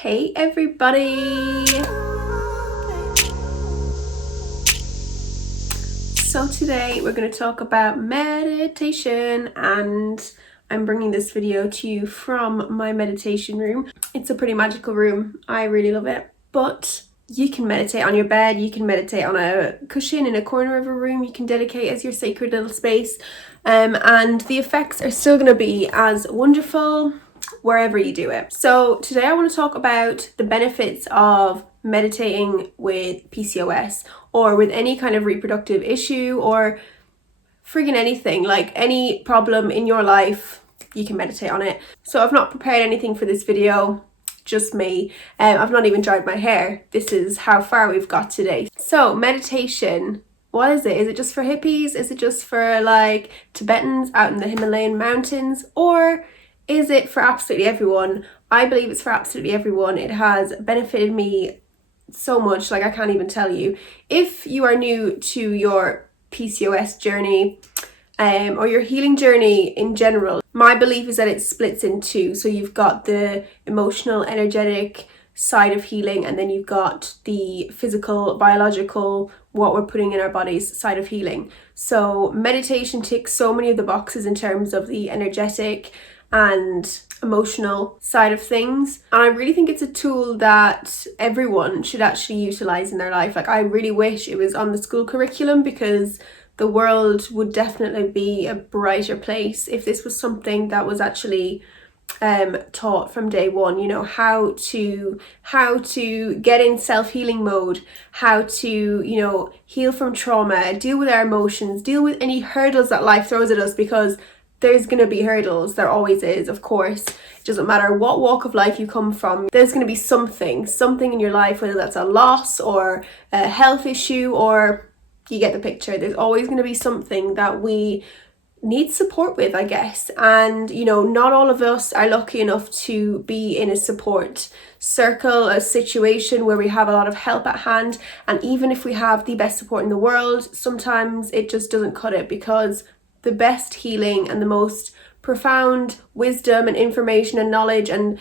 Hey everybody! So today we're going to talk about meditation, and I'm bringing this video to you from my meditation room. It's a pretty magical room. I really love it. But you can meditate on your bed, you can meditate on a cushion in a corner of a room, you can dedicate as your sacred little space, and the effects are still going to be as wonderful wherever you do it. So today I want to talk about the benefits of meditating with PCOS or with any kind of reproductive issue or friggin' anything, like any problem in your life, you can meditate on it. So I've not prepared anything for this video, just me. I've not even dried my hair. This is how far we've got today. So meditation, what is it? Is it just for hippies? Is it just for like Tibetans out in the Himalayan mountains? Or is it for absolutely everyone? I believe it's for absolutely everyone. It has benefited me so much, like I can't even tell you. If you are new to your PCOS journey or your healing journey in general, my belief is that it splits in two. So you've got the emotional, energetic side of healing, and then you've got the physical, biological, what we're putting in our bodies side of healing. So meditation ticks so many of the boxes in terms of the energetic and emotional side of things, and I really think it's a tool that everyone should actually utilize in their life. Like, I really wish it was on the school curriculum, because the world would definitely be a brighter place if this was something that was actually taught from day one. You know, how to get in self-healing mode, how to, you know, heal from trauma, deal with our emotions, deal with any hurdles that life throws at us, because there's going to be hurdles. There always is, of course. It doesn't matter what walk of life you come from. There's going to be something in your life, whether that's a loss or a health issue, or you get the picture. There's always going to be something that we need support with, I guess. And, you know, not all of us are lucky enough to be in a support circle, a situation where we have a lot of help at hand. And even if we have the best support in the world, sometimes it just doesn't cut it, because the best healing and the most profound wisdom and information and knowledge and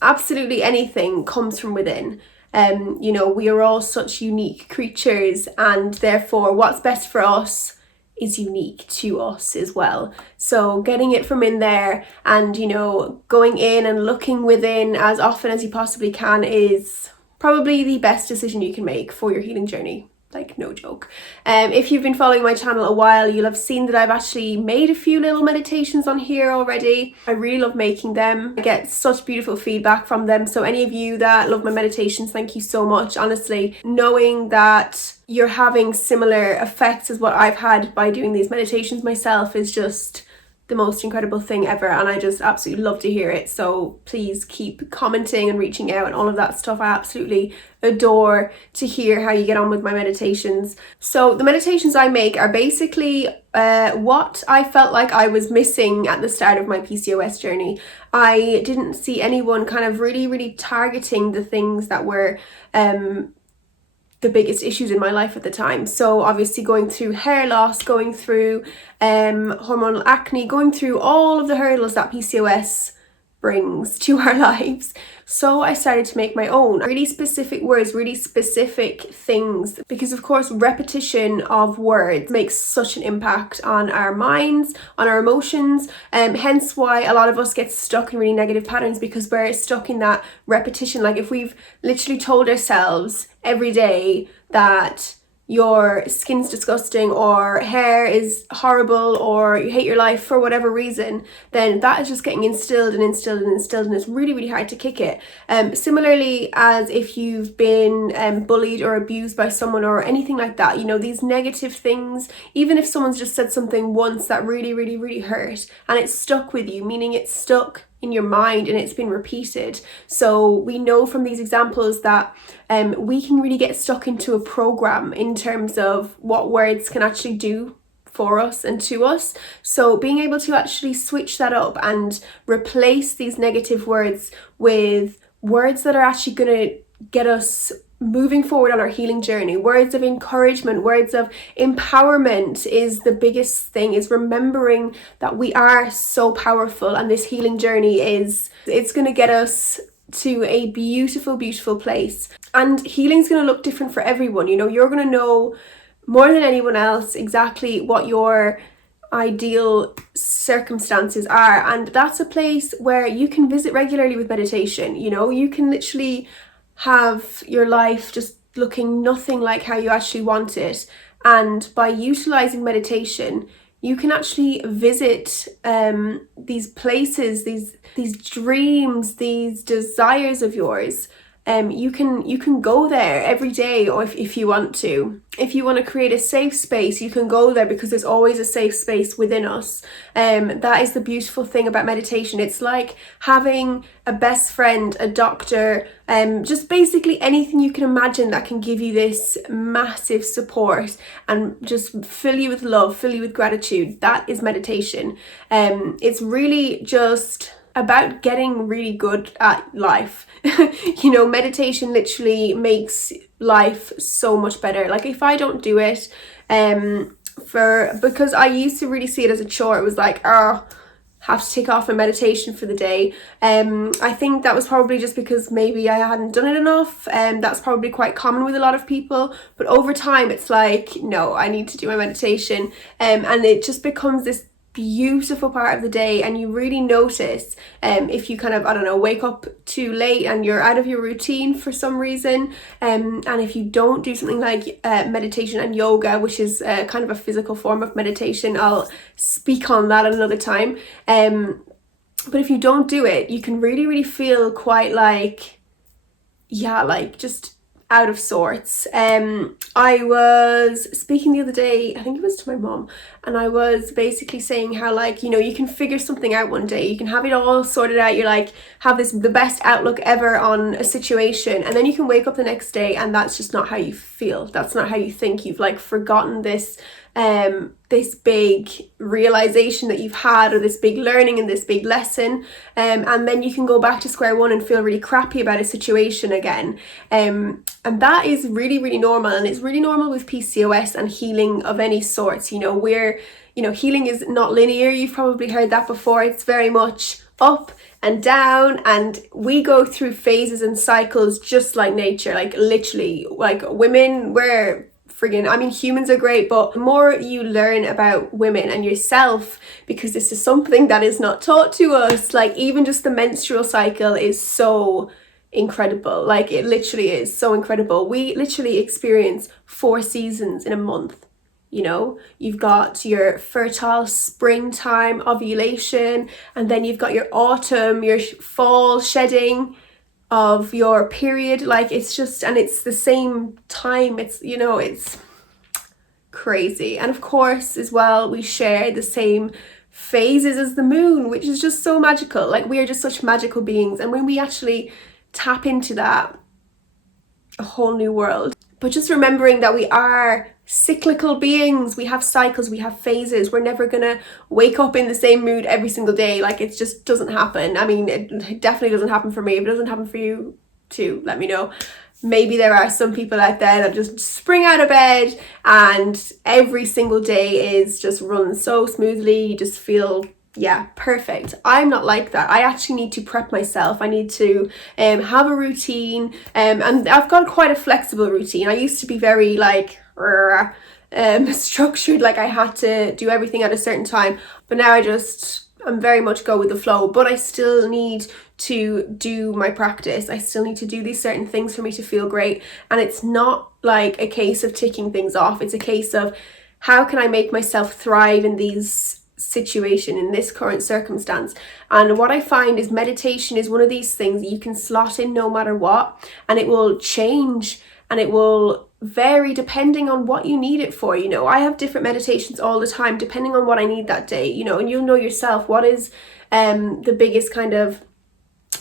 absolutely anything comes from within. You know, we are all such unique creatures, and therefore what's best for us is unique to us as well. So getting it from in there and, you know, going in and looking within as often as you possibly can is probably the best decision you can make for your healing journey. Like, no joke. If you've been following my channel a while, you'll have seen that I've actually made a few little meditations on here already. I really love making them. I get such beautiful feedback from them. So any of you that love my meditations, thank you so much. Honestly, knowing that you're having similar effects as what I've had by doing these meditations myself is just the most incredible thing ever, and I just absolutely love to hear it. So please keep commenting and reaching out and all of that stuff. I absolutely adore to hear how you get on with my meditations. So the meditations I make are basically what I felt like I was missing at the start of my PCOS journey. I didn't see anyone kind of really targeting the things that were the biggest issues in my life at the time. So obviously going through hair loss, going through hormonal acne, going through all of the hurdles that PCOS brings to our lives. So I started to make my own really specific words, really specific things, because of course repetition of words makes such an impact on our minds, on our emotions, hence why a lot of us get stuck in really negative patterns, because we're stuck in that repetition. Like, if we've literally told ourselves every day that your skin's disgusting or hair is horrible or you hate your life for whatever reason, then that is just getting instilled, and it's really hard to kick it. Similarly, as if you've been bullied or abused by someone or anything like that, you know, these negative things, even if someone's just said something once that really hurt and it's stuck with you, meaning it's stuck in your mind and it's been repeated. So we know from these examples that we can really get stuck into a program in terms of what words can actually do for us and to us. So being able to actually switch that up and replace these negative words with words that are actually going to get us moving forward on our healing journey, words of encouragement, words of empowerment is the biggest thing, is remembering that we are so powerful, and this healing journey it's going to get us to a beautiful, beautiful place. And healing's going to look different for everyone. You know, you're going to know more than anyone else exactly what your ideal circumstances are, and that's a place where you can visit regularly with meditation. You know, you can literally have your life just looking nothing like how you actually want it, and by utilizing meditation you can actually visit these places, these dreams, these desires of yours. You can go there every day, or if you want to. If you want to create a safe space, you can go there, because there's always a safe space within us. That is the beautiful thing about meditation. It's like having a best friend, a doctor, just basically anything you can imagine that can give you this massive support and just fill you with love, fill you with gratitude. That is meditation. It's really just about getting really good at life. You know, meditation literally makes life so much better. Like, if I don't do it, because I used to really see it as a chore. It was like, oh, have to take off my meditation for the day. I think that was probably just because maybe I hadn't done it enough. That's probably quite common with a lot of people. But over time, it's like, no, I need to do my meditation. And it just becomes this beautiful part of the day. And you really notice if you kind of, I don't know, wake up too late and you're out of your routine for some reason, and if you don't do something like meditation and yoga, which is kind of a physical form of meditation. I'll speak on that at another time. But if you don't do it, you can really feel quite like, yeah, like just out of sorts. I was speaking the other day, I think it was to my mom, and I was basically saying how, like, you know, you can figure something out one day, you can have it all sorted out, you're like, have the best outlook ever on a situation, and then you can wake up the next day and that's just not how you feel, that's not how you think. You've like forgotten this big realization that you've had, or this big learning and this big lesson, and then you can go back to square one and feel really crappy about a situation again. And that is really normal, and it's really normal with PCOS and healing of any sorts. You know, healing is not linear. You've probably heard that before. It's very much up and down, and we go through phases and cycles just like nature. Like, literally, like women, humans are great, but the more you learn about women and yourself, because this is something that is not taught to us, like even just the menstrual cycle is so incredible. Like, it literally is so incredible. We literally experience 4 seasons in a month. You know, you've got your fertile springtime ovulation, and then you've got your autumn, your fall shedding of your period. Like, it's just, and it's the same time. It's, you know, it's crazy. And of course as well, we share the same phases as the moon, which is just so magical. Like, we are just such magical beings, and when we actually tap into that, a whole new world. But just remembering that we are cyclical beings, we have cycles, we have phases. We're never gonna wake up in the same mood every single day. Like, it just doesn't happen. I mean, it definitely doesn't happen for me. If it doesn't happen for you too, let me know. Maybe there are some people out there that just spring out of bed and every single day is just run so smoothly. You just feel, yeah, perfect. I'm not like that. I actually need to prep myself. I need to have a routine, and I've got quite a flexible routine. I used to be very like structured, like I had to do everything at a certain time, but now I'm very much go with the flow. But I still need to do my practice. I still need to do these certain things for me to feel great. And it's not like a case of ticking things off. It's a case of, how can I make myself thrive in these situation, in this current circumstance? And what I find is meditation is one of these things that you can slot in no matter what, and it will change and it will vary depending on what you need it for. You know, I have different meditations all the time depending on what I need that day, you know, and you'll know yourself what is the biggest kind of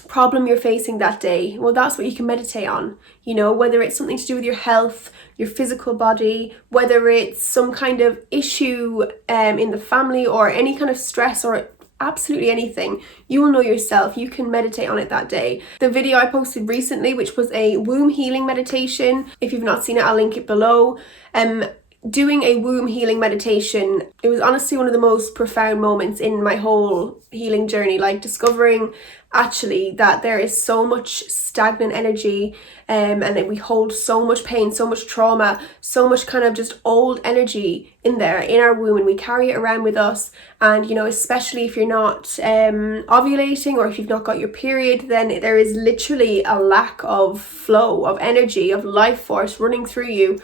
problem you're facing that day. Well, that's what you can meditate on, you know, whether it's something to do with your health, your physical body, whether it's some kind of issue in the family, or any kind of stress, or absolutely anything. You will know yourself. You can meditate on it that day. The video I posted recently, which was a womb healing meditation, if you've not seen it, I'll link it below, doing a womb healing meditation, it was honestly one of the most profound moments in my whole healing journey, like discovering actually that there is so much stagnant energy and that we hold so much pain, so much trauma, so much kind of just old energy in there in our womb, and we carry it around with us. And you know, especially if you're not ovulating or if you've not got your period, then there is literally a lack of flow of energy, of life force running through you.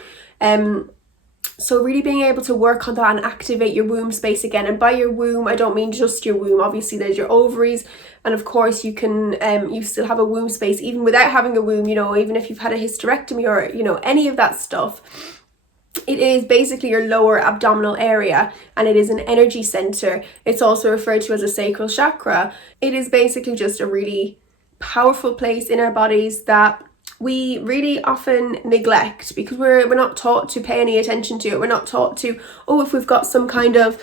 So really being able to work on that and activate your womb space again. And by your womb, I don't mean just your womb. Obviously there's your ovaries, and of course you can you still have a womb space even without having a womb, you know, even if you've had a hysterectomy or, you know, any of that stuff. It is basically your lower abdominal area, and it is an energy center. It's also referred to as a sacral chakra. It is basically just a really powerful place in our bodies that we really often neglect because we're not taught to pay any attention to it. We're not taught to, oh, if we've got some kind of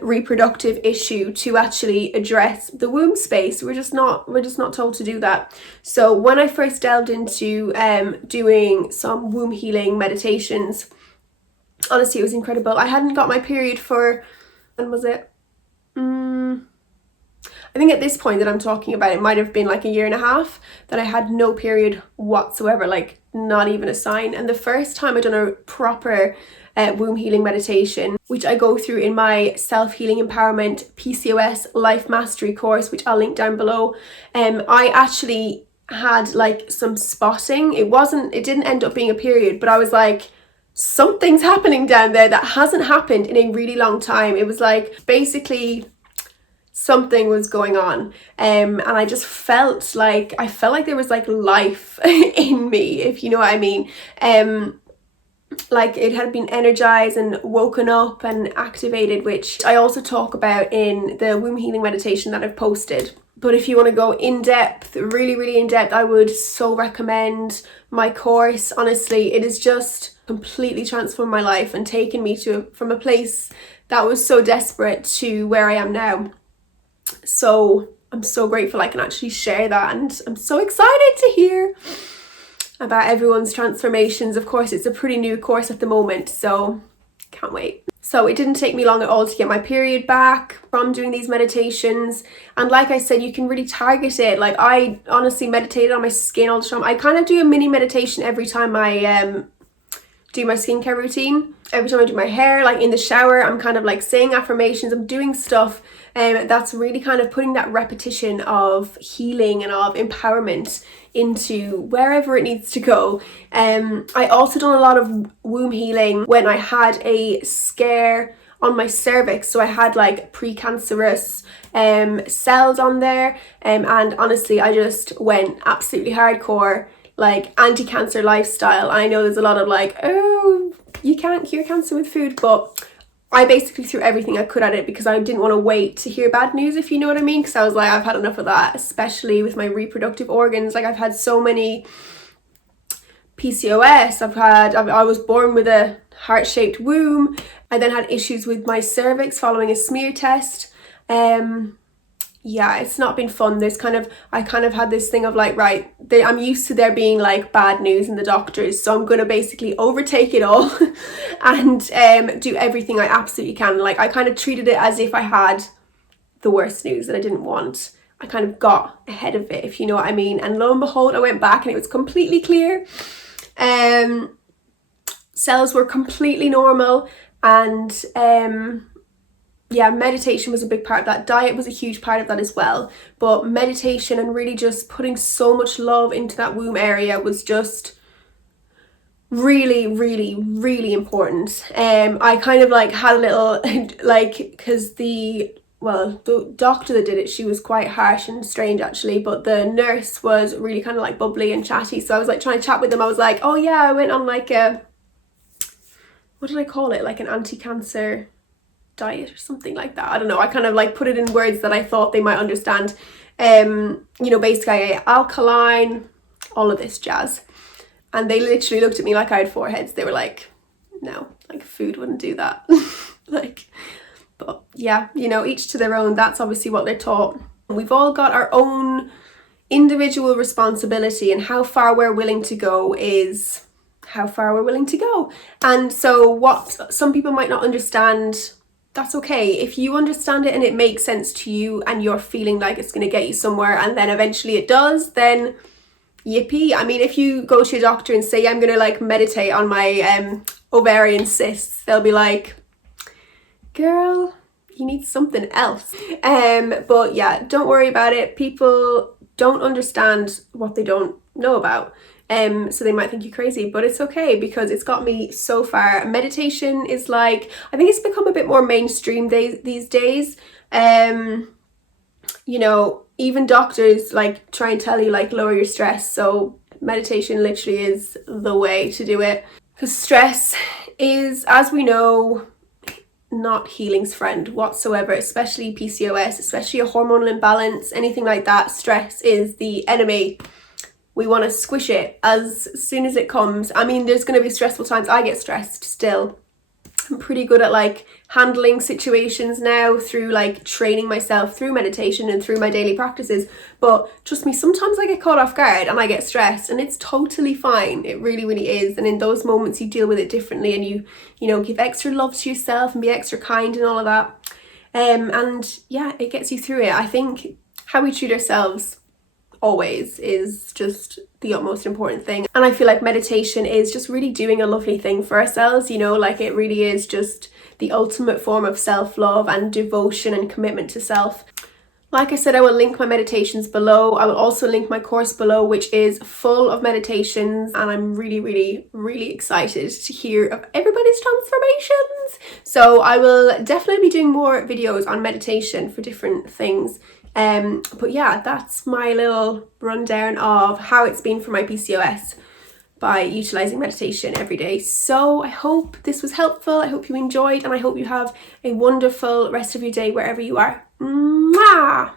reproductive issue, to actually address the womb space. We're just not told to do that. So when I first delved into doing some womb healing meditations, honestly, it was incredible. I hadn't got my period for, when was it? I think at this point that I'm talking about, it might have been like a year and a half that I had no period whatsoever, like not even a sign. And the first time I'd done a proper womb healing meditation, which I go through in my self-healing empowerment PCOS life mastery course, which I'll link down below, I actually had like some spotting. It didn't end up being a period, but I was like, something's happening down there that hasn't happened in a really long time. It was like basically something was going on, and I just felt like there was like life in me, if you know what I mean. Like it had been energized and woken up and activated, which I also talk about in the womb healing meditation that I've posted. But if you want to go in depth, really in depth, I would so recommend my course. Honestly, it has just completely transformed my life and taken me from a place that was so desperate to where I am now. So I'm so grateful I can actually share that, and I'm so excited to hear about everyone's transformations. Of course, it's a pretty new course at the moment, so can't wait. So it didn't take me long at all to get my period back from doing these meditations. And like I said, you can really target it. Like I honestly meditated on my skin all the time. I kind of do a mini meditation every time I do my skincare routine. Every time I do my hair, like in the shower, I'm kind of like saying affirmations. I'm doing stuff that's really kind of putting that repetition of healing and of empowerment into wherever it needs to go. I also done a lot of womb healing when I had a scare on my cervix. So I had like precancerous cells on there, and honestly I just went absolutely hardcore, like anti-cancer lifestyle. I know there's a lot of like, oh, you can't cure cancer with food, but I basically threw everything I could at it because I didn't want to wait to hear bad news, if you know what I mean. Because I was like, I've had enough of that, especially with my reproductive organs. Like I've had so many PCOS. I was born with a heart-shaped womb. I then had issues with my cervix following a smear test. Yeah, it's not been fun. I kind of had this thing of like, right, I'm used to there being like bad news in the doctors, so I'm gonna basically overtake it all and do everything I absolutely can. Like I kind of treated it as if I had the worst news that I didn't want. I kind of got ahead of it, if you know what I mean. And lo and behold, I went back and it was completely clear. Cells were completely normal, and yeah, meditation was a big part of that. Diet was a huge part of that as well. But meditation and really just putting so much love into that womb area was just really important. I kind of like had a little like, because the doctor that did it, she was quite harsh and strange actually, but the nurse was really kind of like bubbly and chatty. So I was like trying to chat with them. I was like, oh yeah, I went on like a, what did I call it? Like an anti-cancer diet or something like that. I don't know. I kind of like put it in words that I thought they might understand. You know, basically I ate alkaline, all of this jazz. And they literally looked at me like I had four heads. They were like, no, like food wouldn't do that. Like, but yeah, you know, each to their own. That's obviously what they're taught. We've all got our own individual responsibility, and how far we're willing to go is how far we're willing to go. And so what some people might not understand, that's okay. If you understand it and it makes sense to you and you're feeling like it's going to get you somewhere and then eventually it does, then yippee. I mean, if you go to your doctor and say, I'm going to like meditate on my ovarian cysts, they'll be like, girl, you need something else. But yeah, don't worry about it. People don't understand what they don't know about. So they might think you're crazy, but it's okay because it's got me so far. Meditation is like, I think it's become a bit more mainstream these days. You know, even doctors like try and tell you like lower your stress. So meditation literally is the way to do it, because stress is, as we know, not healing's friend whatsoever, especially PCOS, especially a hormonal imbalance, anything like that. Stress is the enemy. We want to squish it as soon as it comes. I mean, there's going to be stressful times. I get stressed still. I'm pretty good at like handling situations now through like training myself through meditation and through my daily practices. But trust me, sometimes I get caught off guard and I get stressed, and it's totally fine. It really, really is. And in those moments you deal with it differently, and you know, give extra love to yourself and be extra kind and all of that. And yeah, it gets you through it. I think how we treat ourselves always is just the utmost important thing, and I feel like meditation is just really doing a lovely thing for ourselves, you know, like it really is just the ultimate form of self-love and devotion and commitment to self. Like I said, I will link my meditations below. I will also link my course below, which is full of meditations, and I'm really, really, really excited to hear of everybody's transformations. So I will definitely be doing more videos on meditation for different things. But yeah, that's my little rundown of how it's been for my PCOS by utilizing meditation every day. So I hope this was helpful. I hope you enjoyed, and I hope you have a wonderful rest of your day wherever you are. Mwah!